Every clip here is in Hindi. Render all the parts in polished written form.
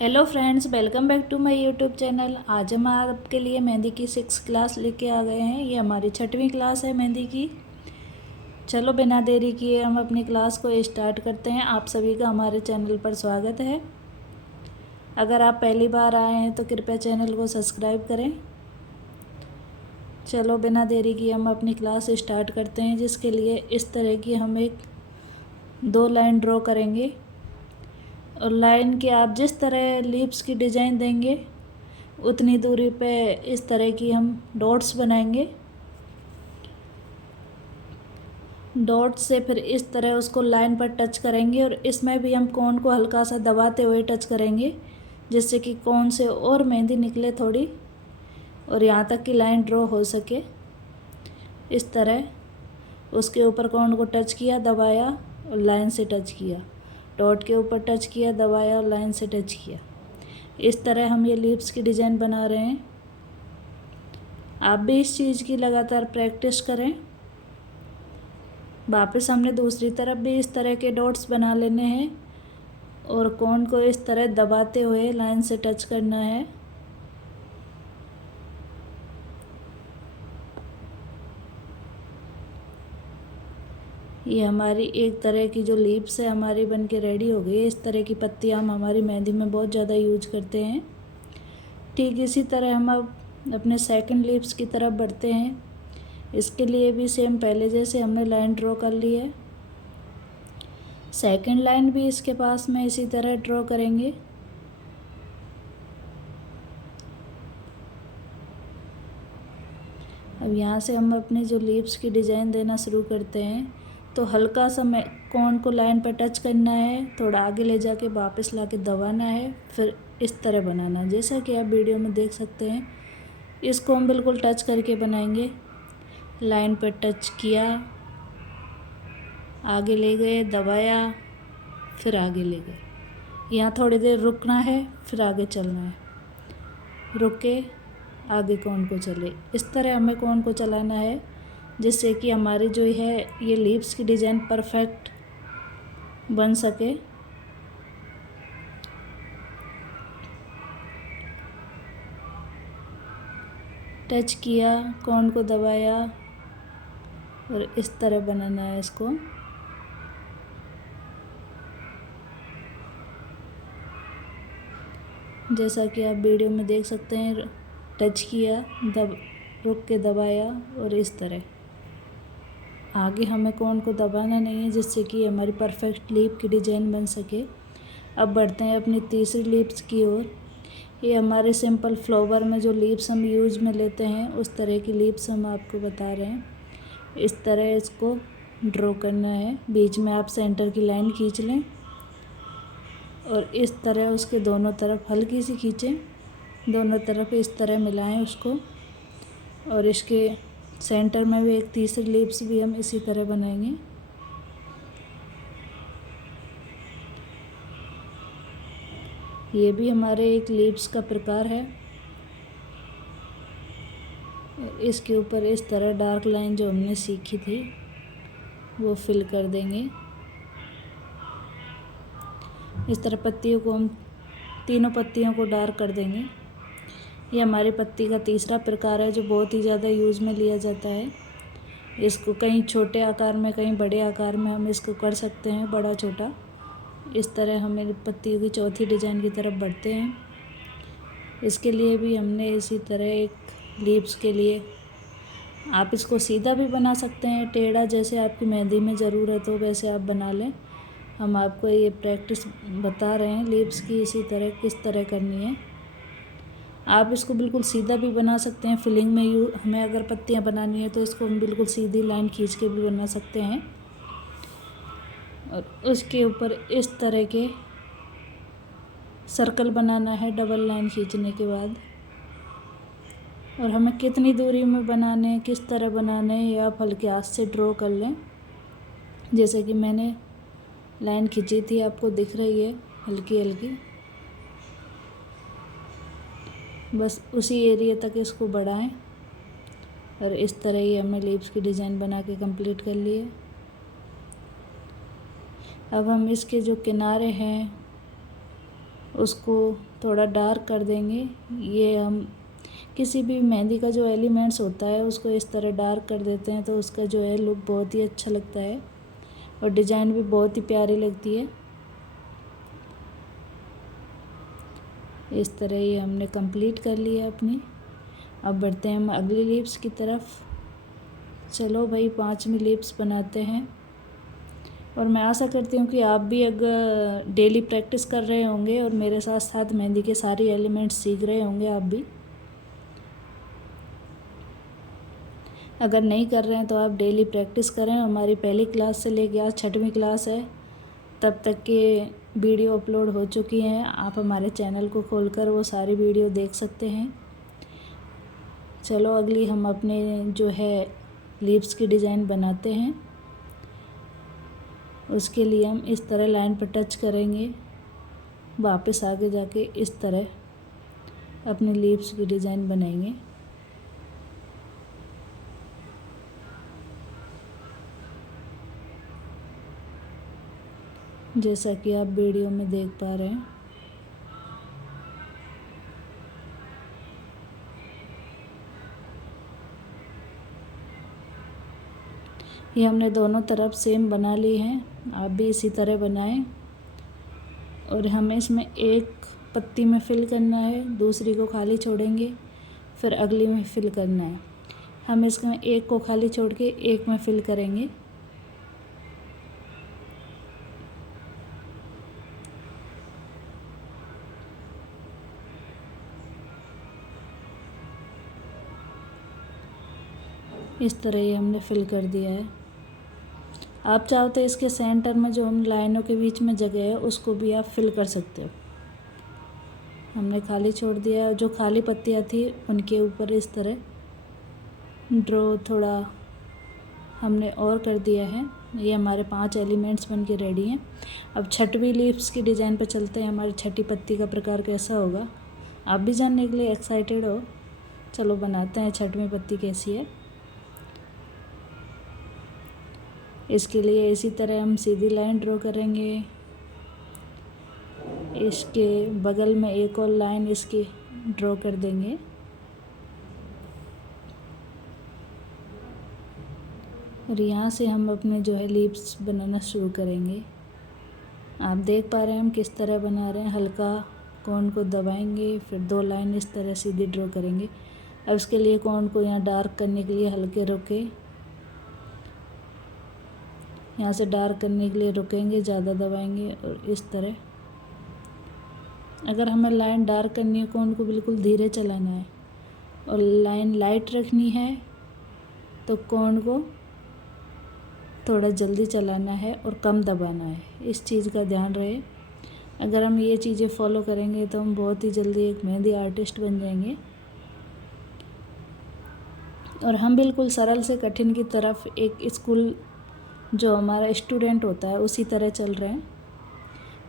Hello friends, welcome back to my YouTube channel. आज हम आपके लिए मेहंदी की 6 क्लास लेके आ गए हैं। ये हमारी 6वीं क्लास है मेहंदी की। चलो बिना देरी किए हम अपनी क्लास को स्टार्ट करते हैं। आप सभी का हमारे चैनल पर स्वागत है। अगर आप पहली बार आए हैं तो कृपया चैनल को सब्सक्राइब करें। चलो बिना देरी किए हम अपनी क्लास स्टार्ट करते हैं, जिसके लिए इस तरह की हम एक 2 लाइन ड्रॉ करेंगे और लाइन के आप जिस तरह लीव्स की डिज़ाइन देंगे उतनी दूरी पे इस तरह की हम डॉट्स बनाएंगे। डॉट से फिर इस तरह उसको लाइन पर टच करेंगे और इसमें भी हम कोन को हल्का सा दबाते हुए टच करेंगे, जिससे कि कोन से और मेहंदी निकले थोड़ी और यहाँ तक की लाइन ड्रॉ हो सके। इस तरह उसके ऊपर कोन को टच किया, दबाया और लाइन से टच किया, डॉट के ऊपर टच किया, दबाया और लाइन से टच किया। इस तरह हम ये लीव्स की डिज़ाइन बना रहे हैं। आप भी इस चीज़ की लगातार प्रैक्टिस करें। वापस हमने दूसरी तरफ भी इस तरह के डॉट्स बना लेने हैं और कोन को इस तरह दबाते हुए लाइन से टच करना है। ये हमारी एक तरह की जो लीव्स है हमारी बन के रेडी हो गई। इस तरह की पत्तियाँ हम हमारी मेहंदी में बहुत ज़्यादा यूज करते हैं। ठीक इसी तरह हम अब अपने सेकंड लीव्स की तरफ बढ़ते हैं। इसके लिए भी सेम पहले जैसे हमने लाइन ड्रॉ कर ली है, सेकंड लाइन भी इसके पास में इसी तरह ड्रॉ करेंगे। अब यहाँ से हम अपने जो लीव्स की डिज़ाइन देना शुरू करते हैं, तो हल्का सा कोन को लाइन पर टच करना है, थोड़ा आगे ले जाके वापस ला के दबाना है, फिर इस तरह बनाना। जैसा कि आप वीडियो में देख सकते हैं, इसको हम बिल्कुल टच करके बनाएंगे। लाइन पर टच किया, आगे ले गए, दबाया, फिर आगे ले गए। यहाँ थोड़ी देर रुकना है, फिर आगे चलना है, रुक के आगे कोन को चले। इस तरह हमें कोन को चलाना है, जिससे कि हमारी जो है ये लीव्स की डिज़ाइन परफेक्ट बन सके। टच किया, कोन को दबाया और इस तरह बनाना है इसको। जैसा कि आप वीडियो में देख सकते हैं, टच किया, रुक के दबाया और इस तरह। आगे हमें कोन को दबाना नहीं है, जिससे कि हमारी परफेक्ट लीफ की डिज़ाइन बन सके। अब बढ़ते हैं अपनी तीसरी लीव्स की ओर। ये हमारे सिंपल फ्लावर में जो लीव्स हम यूज में लेते हैं, उस तरह की लीव्स हम आपको बता रहे हैं। इस तरह इसको ड्रॉ करना है। बीच में आप सेंटर की लाइन खींच लें और इस तरह उसके दोनों तरफ हल्की सी खींचें, दोनों तरफ इस तरह मिलाएं उसको। और इसके सेंटर में भी एक तीसरी लीव्स भी हम इसी तरह बनाएंगे। ये भी हमारे एक लीव्स का प्रकार है। इसके ऊपर इस तरह डार्क लाइन जो हमने सीखी थी वो फिल कर देंगे। इस तरह पत्तियों को हम तीनों पत्तियों को डार्क कर देंगे। ये हमारी पत्ती का तीसरा प्रकार है, जो बहुत ही ज़्यादा यूज़ में लिया जाता है। इसको कहीं छोटे आकार में, कहीं बड़े आकार में हम इसको कर सकते हैं, बड़ा छोटा। इस तरह हमें पत्तियों की चौथी डिज़ाइन की तरफ बढ़ते हैं। इसके लिए भी हमने इसी तरह एक लीव्स के लिए आप इसको सीधा भी बना सकते हैं, टेढ़ा, जैसे आपकी मेहंदी में ज़रूरत हो वैसे आप बना लें। हम आपको ये प्रैक्टिस बता रहे हैं लीव्स की, इसी तरह किस तरह करनी है। आप इसको बिल्कुल सीधा भी बना सकते हैं। फिलिंग में हमें अगर पत्तियां बनानी है तो इसको हम बिल्कुल सीधी लाइन खींच के भी बना सकते हैं। और उसके ऊपर इस तरह के सर्कल बनाना है डबल लाइन खींचने के बाद। और हमें कितनी दूरी में बनाने हैं, किस तरह बनाने हैं, ये आप हल्के हाथ से ड्रॉ कर लें। जैसे कि मैंने लाइन खींची थी, आपको दिख रही है हल्की हल्की। बस उसी एरिया तक इसको बढ़ाएं और इस तरह ही हमने लीव्स की डिज़ाइन बना के कंप्लीट कर लिए। अब हम इसके जो किनारे हैं उसको थोड़ा डार्क कर देंगे। ये हम किसी भी मेहंदी का जो एलिमेंट्स होता है उसको इस तरह डार्क कर देते हैं तो उसका जो है लुक बहुत ही अच्छा लगता है और डिज़ाइन भी बहुत ही प्यारी लगती है। इस तरह ये हमने कंप्लीट कर लिया अपनी। अब बढ़ते हैं हम अगली लीव्स की तरफ। चलो भाई 5वीं लीव्स बनाते हैं। और मैं आशा करती हूँ कि आप भी अगर डेली प्रैक्टिस कर रहे होंगे और मेरे साथ साथ मेहंदी के सारे एलिमेंट्स सीख रहे होंगे आप भी। अगर नहीं कर रहे हैं तो आप डेली प्रैक्टिस करें। हमारी पहली क्लास से लेके आज 6वीं क्लास है, तब तक के वीडियो अपलोड हो चुकी हैं। आप हमारे चैनल को खोलकर वो सारी वीडियो देख सकते हैं। चलो अगली हम अपने जो है लीव्स की डिज़ाइन बनाते हैं। उसके लिए हम इस तरह लाइन पर टच करेंगे, वापस आगे जाके इस तरह अपनी लीव्स की डिज़ाइन बनाएंगे। जैसा कि आप वीडियो में देख पा रहे हैं। ये हमने दोनों तरफ सेम बना ली हैं, आप भी इसी तरह बनाएं। और हमें इसमें एक पत्ती में फिल करना है, दूसरी को खाली छोड़ेंगे, फिर अगली में फिल करना है। हम इसमें एक को खाली छोड़ के एक में फिल करेंगे। इस तरह ये हमने फिल कर दिया है। आप चाहो तो इसके सेंटर में जो हम लाइनों के बीच में जगह है उसको भी आप फिल कर सकते हो। हमने खाली छोड़ दिया है। जो खाली पत्तियाँ थी उनके ऊपर इस तरह ड्रॉ थोड़ा हमने और कर दिया है। ये हमारे 5 एलिमेंट्स बन के रेडी हैं। अब 6वीं लीव्स की डिज़ाइन पर चलते हैं। हमारी 6ठी पत्ती का प्रकार कैसा होगा आप भी जानने के लिए एक्साइटेड हो। चलो बनाते हैं 6वीं पत्ती कैसी है। इसके लिए इसी तरह हम सीधी लाइन ड्रॉ करेंगे। इसके बगल में एक और लाइन इसकी ड्रॉ कर देंगे। और यहाँ से हम अपने जो है लीव्स बनाना शुरू करेंगे। आप देख पा रहे हैं हम किस तरह बना रहे हैं। हल्का कोन को दबाएंगे, फिर 2 लाइन इस तरह सीधी ड्रॉ करेंगे। अब इसके लिए कोन को यहाँ डार्क करने के लिए हल्के रोके, यहाँ से डार्क करने के लिए रुकेंगे, ज़्यादा दबाएंगे और इस तरह। अगर हमें लाइन डार्क करनी है कोन को बिल्कुल धीरे चलाना है और लाइन लाइट रखनी है तो कोन को थोड़ा जल्दी चलाना है और कम दबाना है। इस चीज़ का ध्यान रहे। अगर हम ये चीज़ें फॉलो करेंगे तो हम बहुत ही जल्दी एक मेहंदी आर्टिस्ट बन जाएंगे। और हम बिल्कुल सरल से कठिन की तरफ एक स्कूल जो हमारा स्टूडेंट होता है उसी तरह चल रहे हैं।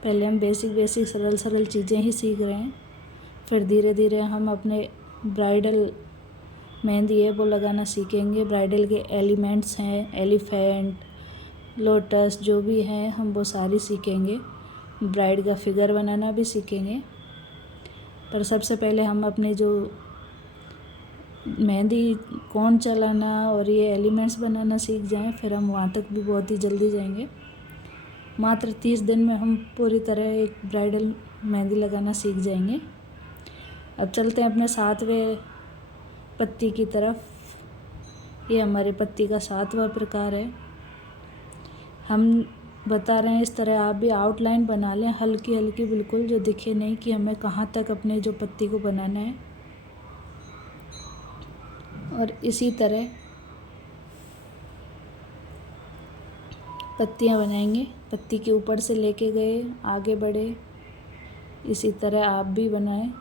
पहले हम बेसिक सरल चीज़ें ही सीख रहे हैं, फिर धीरे धीरे हम अपने ब्राइडल मेहंदी है वो लगाना सीखेंगे। ब्राइडल के एलिमेंट्स हैं, एलिफेंट, लोटस जो भी हैं हम वो सारी सीखेंगे। ब्राइड का फिगर बनाना भी सीखेंगे। पर सबसे पहले हम अपने जो मेहंदी कौन चलाना और ये एलिमेंट्स बनाना सीख जाएं, फिर हम वहाँ तक भी बहुत ही जल्दी जाएंगे। मात्र 30 दिन में हम पूरी तरह एक ब्राइडल मेहंदी लगाना सीख जाएंगे। अब चलते हैं अपने 7वें पत्ती की तरफ। ये हमारी पत्ती का 7वां प्रकार है। हम बता रहे हैं इस तरह आप भी आउटलाइन बना लें, हल्की हल्की, बिल्कुल जो दिखे नहीं कि हमें कहाँ तक अपने जो पत्ती को बनाना है। और इसी तरह पत्तियां बनाएंगे। पत्ती के ऊपर से लेके गए, आगे बढ़े। इसी तरह आप भी बनाएं।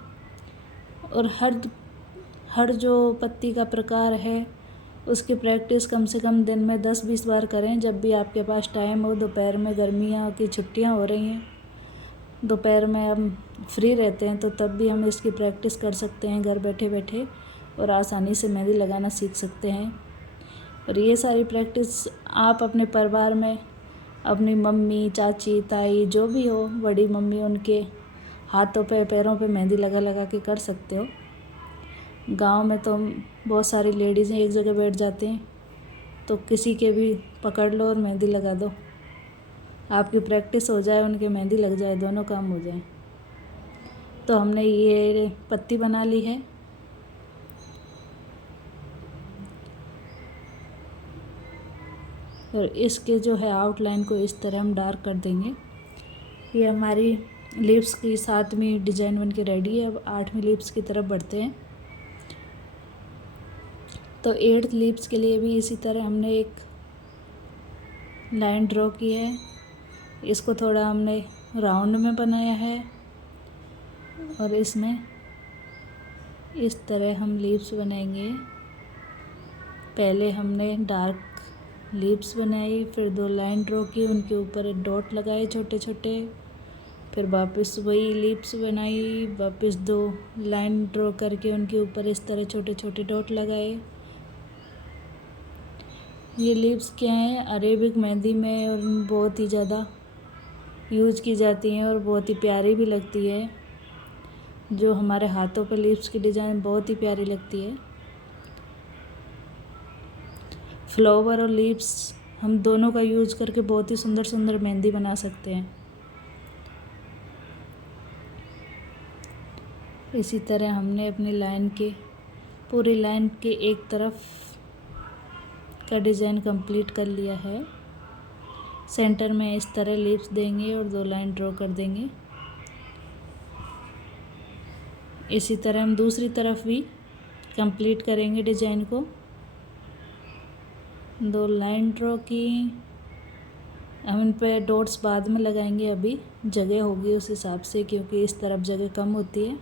और हर जो पत्ती का प्रकार है उसकी प्रैक्टिस कम से कम दिन में 10-20 बार करें। जब भी आपके पास टाइम हो, दोपहर में गर्मियाँ की छुट्टियां हो रही हैं, दोपहर में हम फ्री रहते हैं तो तब भी हम इसकी प्रैक्टिस कर सकते हैं घर बैठे बैठे और आसानी से मेहंदी लगाना सीख सकते हैं। और ये सारी प्रैक्टिस आप अपने परिवार में अपनी मम्मी, चाची, ताई जो भी हो, बड़ी मम्मी, उनके हाथों पे पैरों पे मेहंदी लगा लगा के कर सकते हो। गांव में तो बहुत सारी लेडीज़ एक जगह बैठ जाते हैं, तो किसी के भी पकड़ लो और मेहंदी लगा दो, आपकी प्रैक्टिस हो जाए, उनके मेहंदी लग जाए, दोनों काम हो जाए। तो हमने ये पत्ती बना ली है। और इसके जो है आउटलाइन को इस तरह हम डार्क कर देंगे। ये हमारी लिप्स की 7वीं डिज़ाइन बन के रेडी है। अब 8वीं लिप्स की तरफ बढ़ते हैं। तो 8th लिप्स के लिए भी इसी तरह हमने एक लाइन ड्रॉ की है। इसको थोड़ा हमने राउंड में बनाया है और इसमें इस तरह हम लिप्स बनाएंगे। पहले हमने डार्क लिप्स बनाई, फिर 2 लाइन ड्रॉ की, उनके ऊपर डॉट लगाए छोटे छोटे, फिर वापस वही लिप्स बनाई, वापस 2 लाइन ड्रॉ करके उनके ऊपर इस तरह छोटे छोटे डॉट लगाए। ये लिप्स क्या है, अरेबिक मेहंदी में और बहुत ही ज़्यादा यूज की जाती हैं और बहुत ही प्यारी भी लगती है। जो हमारे हाथों पे लिप्स की डिज़ाइन बहुत ही प्यारी लगती है। फ्लावर और लिप्स हम दोनों का यूज करके बहुत ही सुंदर सुंदर मेहंदी बना सकते हैं। इसी तरह हमने अपनी लाइन के पूरी लाइन के एक तरफ का डिज़ाइन कंप्लीट कर लिया है। सेंटर में इस तरह लिप्स देंगे और 2 लाइन ड्रॉ कर देंगे। इसी तरह हम दूसरी तरफ भी कंप्लीट करेंगे डिज़ाइन को। 2 लाइन ड्रॉ की, हम इन पे डॉट्स बाद में लगाएंगे, अभी जगह होगी उस हिसाब से, क्योंकि इस तरफ जगह कम होती है।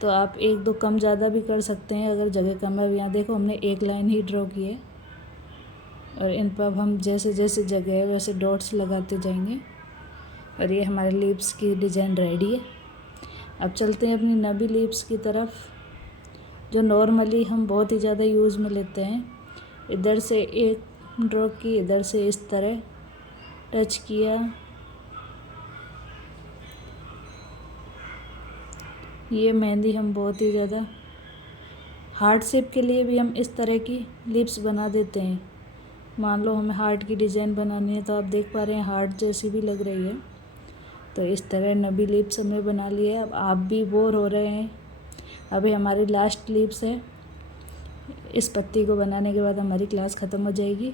तो आप 1-2 कम ज़्यादा भी कर सकते हैं अगर जगह कम है। यहाँ देखो हमने 1 लाइन ही ड्रॉ की है और इन पर अब हम जैसे जैसे जगह है वैसे डॉट्स लगाते जाएंगे। और ये हमारे लिप्स की डिज़ाइन रेडी है। अब चलते हैं अपनी नबी लिप्स की तरफ, जो नॉर्मली हम बहुत ही ज़्यादा यूज़ में लेते हैं। इधर से एक ड्रॉ की, इधर से इस तरह टच किया। ये मेहंदी हम बहुत ही ज़्यादा हार्ट शेप के लिए भी हम इस तरह की लिप्स बना देते हैं। मान लो हमें हार्ट की डिज़ाइन बनानी है, तो आप देख पा रहे हैं हार्ट जैसी भी लग रही है। तो इस तरह नबी लिप्स हमने बना लिए। अब आप भी बोर हो रहे हैं, अभी हमारी लास्ट लिप्स है। इस पत्ती को बनाने के बाद हमारी क्लास ख़त्म हो जाएगी।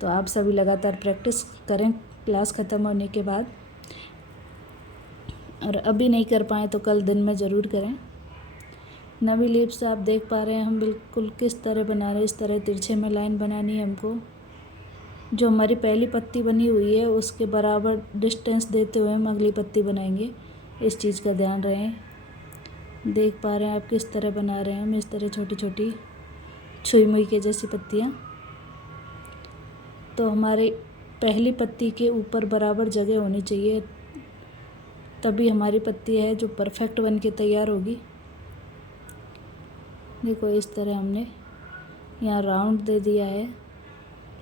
तो आप सभी लगातार प्रैक्टिस करें क्लास ख़त्म होने के बाद, और अभी नहीं कर पाएँ तो कल दिन में ज़रूर करें। नवी लिप्स आप देख पा रहे हैं हम बिल्कुल किस तरह बना रहे हैं। इस तरह तिरछे में लाइन बनानी है हमको। जो हमारी पहली पत्ती बनी हुई है उसके बराबर डिस्टेंस देते हुए हम अगली पत्ती बनाएंगे। इस चीज़ का ध्यान रहे। देख पा रहे हैं आप किस तरह बना रहे हैं हम, इस तरह छोटी छोटी छुई मुई के जैसी पत्तियाँ। तो हमारी पहली पत्ती के ऊपर बराबर जगह होनी चाहिए, तभी हमारी पत्ती है जो परफेक्ट बन के तैयार होगी। देखो इस तरह हमने यहाँ राउंड दे दिया है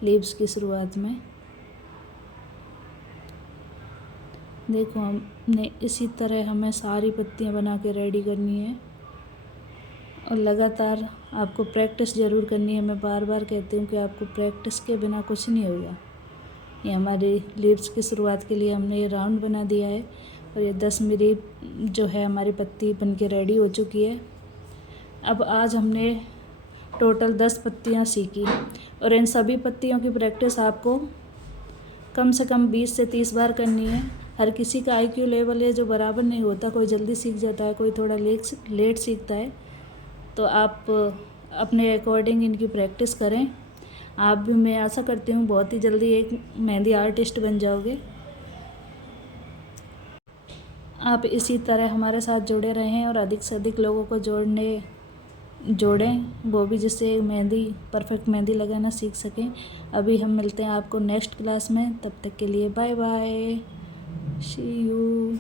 लीव्स की शुरुआत में। देखो हमने इसी तरह हमें सारी पत्तियाँ बना के रेडी करनी है और लगातार आपको प्रैक्टिस ज़रूर करनी है। मैं बार बार कहती हूँ कि आपको प्रैक्टिस के बिना कुछ नहीं होगा। ये हमारी लीव्स की शुरुआत के लिए हमने ये राउंड बना दिया है और ये 10 मिली जो है हमारी पत्ती बन के रेडी हो चुकी है। अब आज हमने टोटल 10 पत्तियाँ सीखी और इन सभी पत्तियों की प्रैक्टिस आपको कम से कम 20 से 30 बार करनी है। हर किसी का IQ लेवल है जो बराबर नहीं होता, कोई जल्दी सीख जाता है, कोई थोड़ा लेट सीखता है। तो आप अपने अकॉर्डिंग इनकी प्रैक्टिस करें। आप भी, मैं आशा करती हूँ, बहुत ही जल्दी एक मेहंदी आर्टिस्ट बन जाओगे। आप इसी तरह हमारे साथ जुड़े रहें और अधिक से अधिक लोगों को जोड़ें, वो भी जिससे मेहंदी परफेक्ट मेहंदी लगाना सीख सकें। अभी हम मिलते हैं आपको नेक्स्ट क्लास में, तब तक के लिए बाय बाय, सी यू।